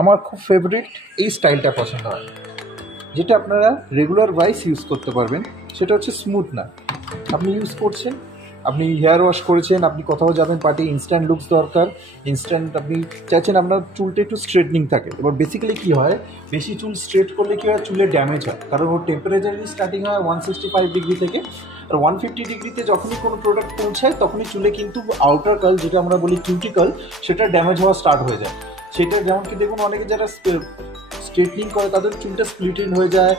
আমার খুব ফেভারিট এই স্টাইলটা পছন্দ হয়, যেটা আপনারা রেগুলার ওয়াইজ ইউজ করতে পারবেন। সেটা হচ্ছে স্মুথনার। আপনি ইউজ করছেন, আপনি হেয়ার ওয়াশ করেছেন, আপনি কোথাও যাবেন পার্টি, ইনস্ট্যান্ট লুকস দরকার, ইনস্ট্যান্ট আপনি চাইছেন আপনার চুলটা একটু স্ট্রেটনিং থাকে। এবার বেসিক্যালি কী হয়, বেশি চুল স্ট্রেট করলে কী হয়, চুলের ড্যামেজ হয়, কারণ ওর টেম্পারেচারই স্টার্টিং হয় 165 ডিগ্রি থেকে। আর 150 ডিগ্রিতে যখনই কোনো প্রোডাক্ট পৌঁছায় তখনই চুলে কিন্তু আউটার কাল, যেটা আমরা বলি কিউটিকল, সেটা ড্যামেজ হওয়া স্টার্ট হয়ে যায়। সেটা যেমন কি দেখুন, অনেকে যারা স্ট্রেটনিং করে তাদের চুলটা স্প্লিটেন হয়ে যায়,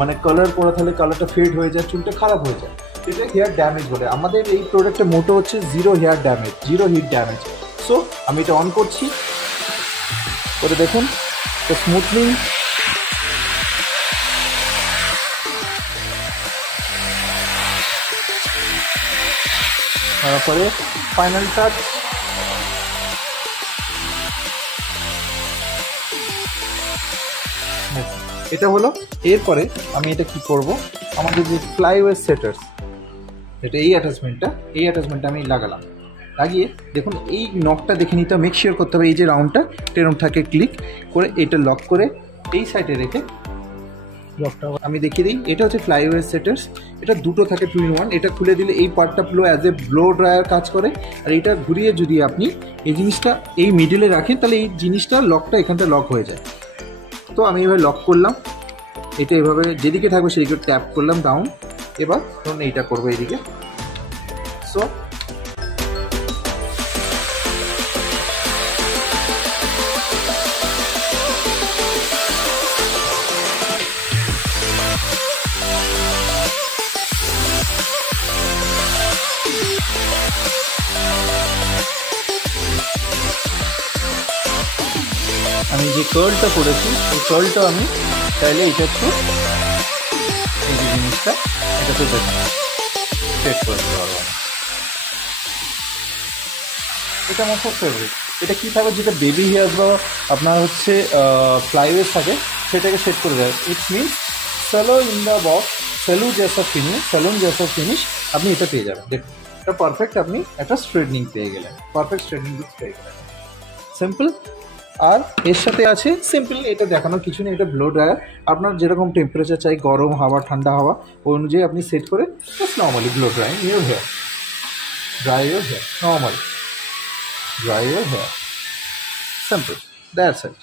মানে কালার করা থাকলে কালারটা ফেড হয়ে যায়, চুলটা খারাপ হয়ে যায়, এটা হেয়ার ড্যামেজ বলে। আমাদের এই প্রোডাক্টের মোটো হচ্ছে zero hair damage, zero heat damage. So আমি এটা অন করছি, করে দেখুন তো স্মুথনিং। তারপরে ফাইনাল টাচ। এটা হলো। এরপরে আমি এটা কি করব, আমাদের যে ফ্লাইওয়ে সেটার্স, এটা এই অ্যাটাচমেন্টটা আমি লাগালাম। লাগিয়ে দেখুন এই নকটা দেখে নিতে মেক শিওর করতে হবে এই যে রাউন্ডটা টেরম থাকে, ক্লিক করে এটা লক করে এই সাইডে রেখে লকটা আমি দেখিয়ে দিই। এটা হচ্ছে ফ্লাইওয়ে সেটার্স, এটা দুটো থাকে 2 in 1। এটা খুলে দিলে এই পার্টটা পুরো অ্যাজ এ ব্লো ড্রায়ার কাজ করে। আর এটা ঘুরিয়ে যদি আপনি এই জিনিসটা এই মিডিলে রাখেন, তাহলে এই জিনিসটা লকটা এখানটা লক হয়ে যায়। তো আমি এভাবে লক করলাম, এটা এভাবে যেদিকে থাকবে সেইদিকে ট্যাপ করলাম ডাউন। এবার ধরুন এইটা করবো এইদিকে। সো আমি যে কার্লটা করেছি এই কার্লটা আমি চাইলে এটা একটু এই যে জিনিসটা এটাতে সেট করে দিতে পারবো। এটা আমার খুব ফেভারিট। এটা কী থাকবে, যেটা বেবি হেয়ার বা আপনার হচ্ছে ফ্লাইওয়ে থাকে সেটাকে সেট করে দেয়। It's means shallow in the box, salon জেসা ফিনিশ আপনি এটা পেয়ে যাবেন। দেখুন এটা পারফেক্ট, আপনি একটা স্ট্রেটনিং পেয়ে গেলেন, পারফেক্ট স্ট্রেটনিং লুক পেয়ে গেলেন। সিম্পল। আর এর সাথে আছে সিম্পল, এটা দেখানোর কিছু নেই, এটা ব্লো ড্রায়ার। আপনার যেরকম টেম্পারেচার চাই, গরম হাওয়া ঠান্ডা হাওয়া, ওই অনুযায়ী আপনি সেট করে just normally blow drying your hair, dry your hair, normal dry your hair. Simple. That's it.